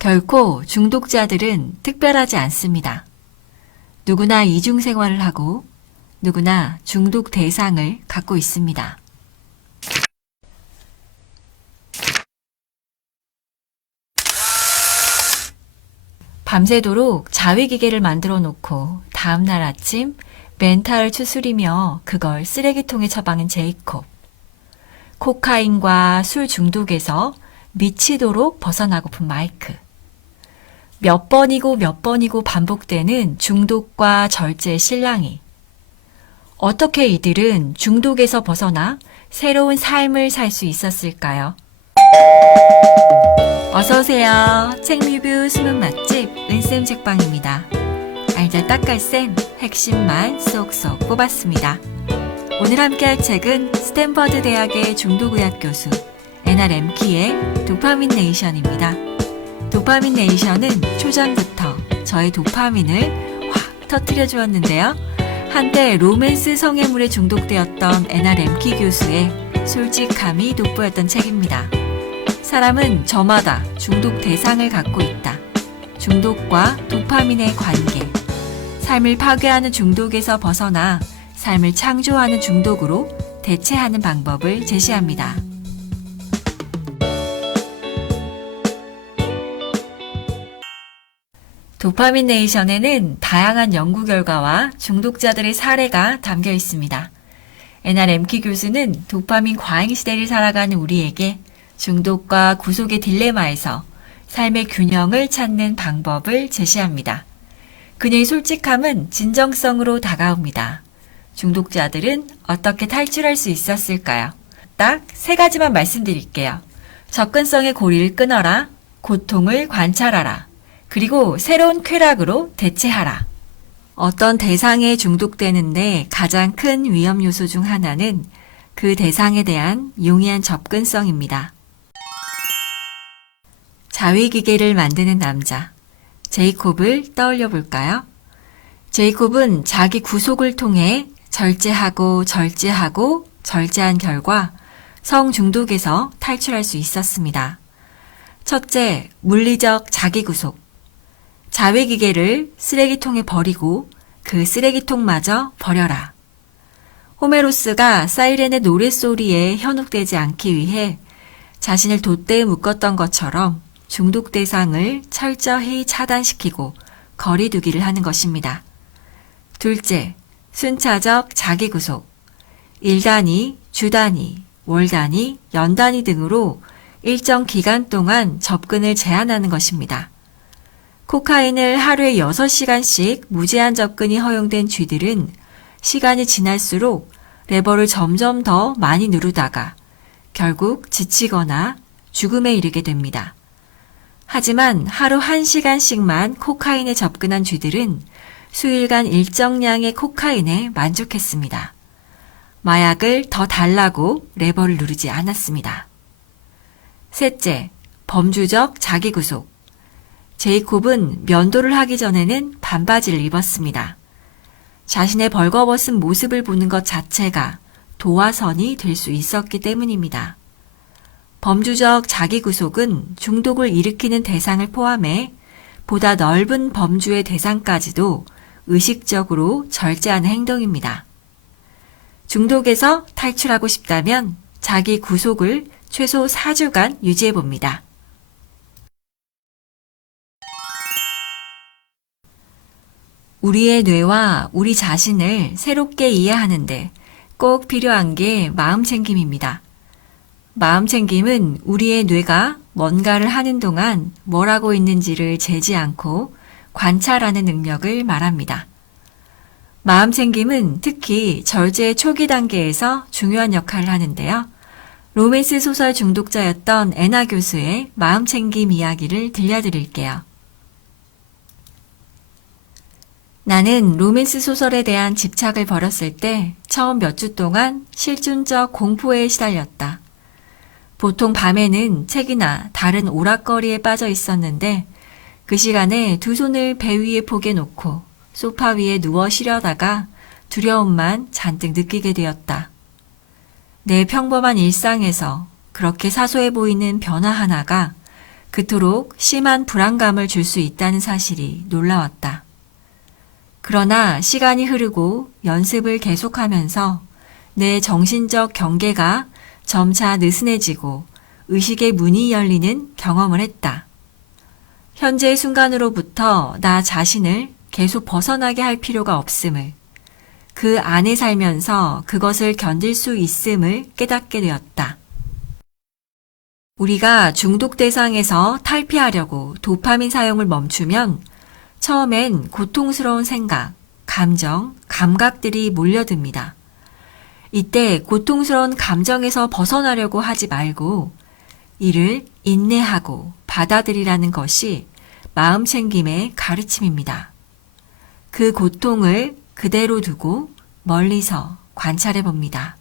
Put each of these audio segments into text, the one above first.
결코 중독자들은 특별하지 않습니다. 누구나 이중생활을 하고 누구나 중독 대상을 갖고 있습니다. 밤새도록 자위기계를 만들어 놓고 다음날 아침 멘탈을 추스리며 그걸 쓰레기통에 처방한 제이콥. 코카인과 술 중독에서 미치도록 벗어나고픈 마이크. 몇 번이고 반복되는 중독과 절제의 실랑이. 어떻게 이들은 중독에서 벗어나 새로운 삶을 살 수 있었을까요? 어서오세요. 책 리뷰 숨은 맛집 은쌤 책방입니다. 알잘딱갈센 핵심만 쏙쏙 뽑았습니다. 오늘 함께할 책은 스탠퍼드 대학의 중독의학 교수 애나 렘키의 도파민 네이션입니다. 도파민 네이션은 초전부터 저의 도파민을 확 터뜨려 주었는데요. 한때 로맨스 성애물에 중독되었던 애나 렘키 교수의 솔직함이 돋보였던 책입니다. 사람은 저마다 중독 대상을 갖고 있다. 중독과 도파민의 관계. 삶을 파괴하는 중독에서 벗어나 삶을 창조하는 중독으로 대체하는 방법을 제시합니다. 도파민 네이션에는 다양한 연구 결과와 중독자들의 사례가 담겨 있습니다. 애나 렘키 교수는 도파민 과잉 시대를 살아가는 우리에게 중독과 구속의 딜레마에서 삶의 균형을 찾는 방법을 제시합니다. 그녀의 솔직함은 진정성으로 다가옵니다. 중독자들은 어떻게 탈출할 수 있었을까요? 딱 3가지만 말씀드릴게요. 접근성의 고리를 끊어라, 고통을 관찰하라, 그리고 새로운 쾌락으로 대체하라. 어떤 대상에 중독되는데 가장 큰 위험 요소 중 하나는 그 대상에 대한 용이한 접근성입니다. 자위기계를 만드는 남자, 제이콥을 떠올려 볼까요? 제이콥은 자기 구속을 통해 절제하고 절제한 결과 성중독에서 탈출할 수 있었습니다. 첫째, 물리적 자기구속. 자위기계를 쓰레기통에 버리고 그 쓰레기통마저 버려라. 호메로스가 사이렌의 노랫소리에 현혹되지 않기 위해 자신을 돛대에 묶었던 것처럼 중독 대상을 철저히 차단시키고 거리두기를 하는 것입니다. 둘째, 순차적 자기구속. 일단위, 주단위, 월단위, 연단위 등으로 일정 기간 동안 접근을 제한하는 것입니다. 코카인을 하루에 6시간씩 무제한 접근이 허용된 쥐들은 시간이 지날수록 레버를 점점 더 많이 누르다가 결국 지치거나 죽음에 이르게 됩니다. 하지만 하루 1시간씩만 코카인에 접근한 쥐들은 수일간 일정량의 코카인에 만족했습니다. 마약을 더 달라고 레버를 누르지 않았습니다. 셋째, 범주적 자기구속. 제이콥은 면도를 하기 전에는 반바지를 입었습니다. 자신의 벌거벗은 모습을 보는 것 자체가 도화선이 될 수 있었기 때문입니다. 범주적 자기구속은 중독을 일으키는 대상을 포함해 보다 넓은 범주의 대상까지도 의식적으로 절제하는 행동입니다. 중독에서 탈출하고 싶다면 자기 구속을 최소 4주간 유지해봅니다. 우리의 뇌와 우리 자신을 새롭게 이해하는데 꼭 필요한 게 마음챙김입니다. 마음챙김은 우리의 뇌가 뭔가를 하는 동안 뭘 하고 있는지를 재지 않고 관찰하는 능력을 말합니다. 마음챙김은 특히 절제 초기 단계에서 중요한 역할을 하는데요. 로맨스 소설 중독자였던 애나 교수의 마음챙김 이야기를 들려드릴게요. 나는 로맨스 소설에 대한 집착을 버렸을 때 처음 몇 주 동안 실존적 공포에 시달렸다. 보통 밤에는 책이나 다른 오락거리에 빠져 있었는데 그 시간에 두 손을 배 위에 포개 놓고 소파 위에 누워 쉬려다가 두려움만 잔뜩 느끼게 되었다. 내 평범한 일상에서 그렇게 사소해 보이는 변화 하나가 그토록 심한 불안감을 줄 수 있다는 사실이 놀라웠다. 그러나 시간이 흐르고 연습을 계속하면서 내 정신적 경계가 점차 느슨해지고 의식의 문이 열리는 경험을 했다. 현재 순간으로부터 나 자신을 계속 벗어나게 할 필요가 없음을, 그 안에 살면서 그것을 견딜 수 있음을 깨닫게 되었다. 우리가 중독 대상에서 탈피하려고 도파민 사용을 멈추면 처음엔 고통스러운 생각, 감정, 감각들이 몰려듭니다. 이때 고통스러운 감정에서 벗어나려고 하지 말고 이를 인내하고 받아들이라는 것이 마음 챙김의 가르침입니다. 그 고통을 그대로 두고 멀리서 관찰해 봅니다.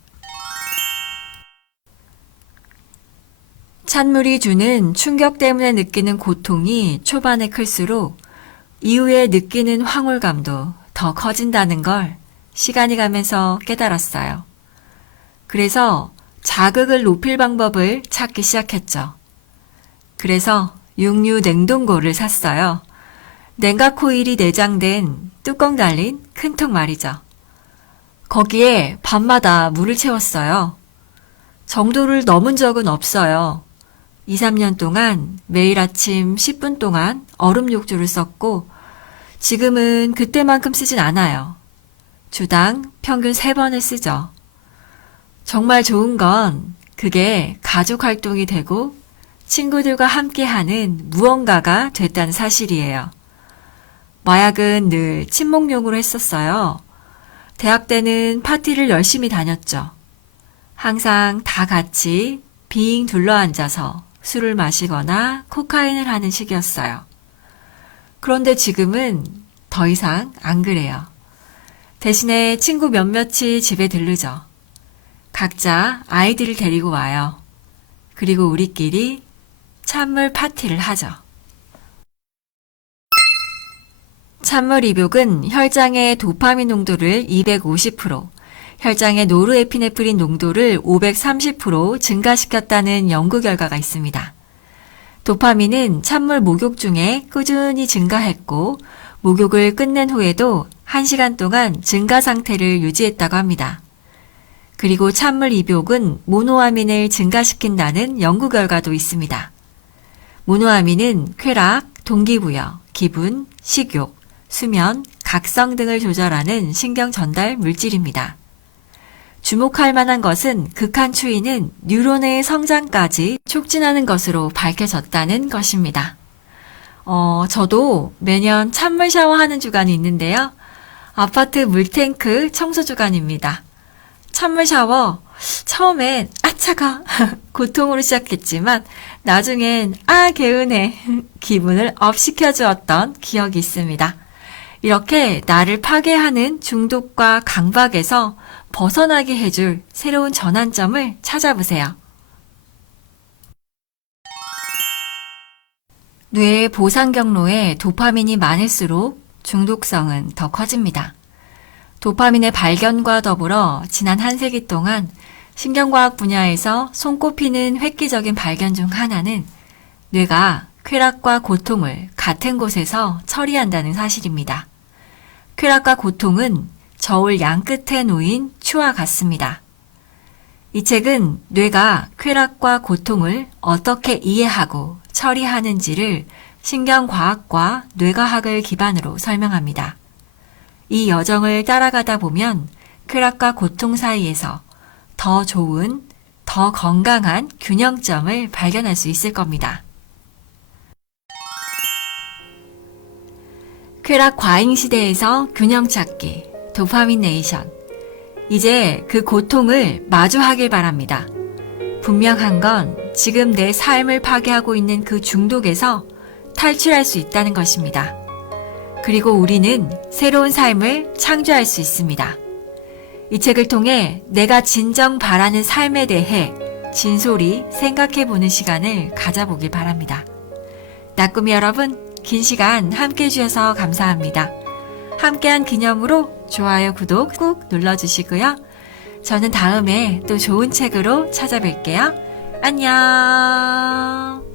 찬물이 주는 충격 때문에 느끼는 고통이 초반에 클수록 이후에 느끼는 황홀감도 더 커진다는 걸 시간이 가면서 깨달았어요. 그래서 자극을 높일 방법을 찾기 시작했죠. 그래서 육류 냉동고를 샀어요. 냉각 호일이 내장된 뚜껑 달린 큰 통 말이죠. 거기에 밤마다 물을 채웠어요. 정도를 넘은 적은 없어요. 2, 3년 동안 매일 아침 10분 동안 얼음 욕조를 썼고 지금은 그때만큼 쓰진 않아요. 주당 평균 3번을 쓰죠. 정말 좋은 건 그게 가족 활동이 되고 친구들과 함께하는 무언가가 됐다는 사실이에요. 마약은 늘 친목용으로 했었어요. 대학 때는 파티를 열심히 다녔죠. 항상 다 같이 빙 둘러앉아서 술을 마시거나 코카인을 하는 시기였어요. 그런데 지금은 더 이상 안 그래요. 대신에 친구 몇몇이 집에 들르죠. 각자 아이들을 데리고 와요. 그리고 우리끼리 찬물 파티를 하죠. 찬물 입욕은 혈장의 도파민 농도를 250%, 혈장의 노르에피네프린 농도를 530% 증가시켰다는 연구 결과가 있습니다. 도파민은 찬물 목욕 중에 꾸준히 증가했고 목욕을 끝낸 후에도 1시간 동안 증가 상태를 유지했다고 합니다. 그리고 찬물 입욕은 모노아민을 증가시킨다는 연구 결과도 있습니다. 모노아민은 쾌락, 동기부여, 기분, 식욕, 수면, 각성 등을 조절하는 신경 전달 물질입니다. 주목할 만한 것은 극한 추위는 뉴런의 성장까지 촉진하는 것으로 밝혀졌다는 것입니다. 저도 매년 찬물 샤워하는 주간이 있는데요. 아파트 물탱크 청소 주간입니다. 찬물 샤워, 처음엔 차가 고통으로 시작했지만 나중엔 개운해 기분을 업 시켜주었던 기억이 있습니다. 이렇게 나를 파괴하는 중독과 강박에서 벗어나게 해줄 새로운 전환점을 찾아보세요. 뇌의 보상 경로에 도파민이 많을수록 중독성은 더 커집니다. 도파민의 발견과 더불어 지난 한 세기 동안 신경과학 분야에서 손꼽히는 획기적인 발견 중 하나는 뇌가 쾌락과 고통을 같은 곳에서 처리한다는 사실입니다. 쾌락과 고통은 저울 양 끝에 놓인 추와 같습니다. 이 책은 뇌가 쾌락과 고통을 어떻게 이해하고 처리하는지를 신경과학과 뇌과학을 기반으로 설명합니다. 이 여정을 따라가다 보면 쾌락과 고통 사이에서 더 좋은, 더 건강한 균형점을 발견할 수 있을 겁니다. 쾌락 과잉 시대에서 균형 찾기, 도파민 네이션. 이제 그 고통을 마주하길 바랍니다. 분명한 건 지금 내 삶을 파괴하고 있는 그 중독에서 탈출할 수 있다는 것입니다. 그리고 우리는 새로운 삶을 창조할 수 있습니다. 이 책을 통해 내가 진정 바라는 삶에 대해 진솔히 생각해보는 시간을 가져보길 바랍니다. 나꾸미 여러분, 긴 시간 함께 해주셔서 감사합니다. 함께한 기념으로 좋아요, 구독 꾹 눌러주시고요. 저는 다음에 또 좋은 책으로 찾아뵐게요. 안녕.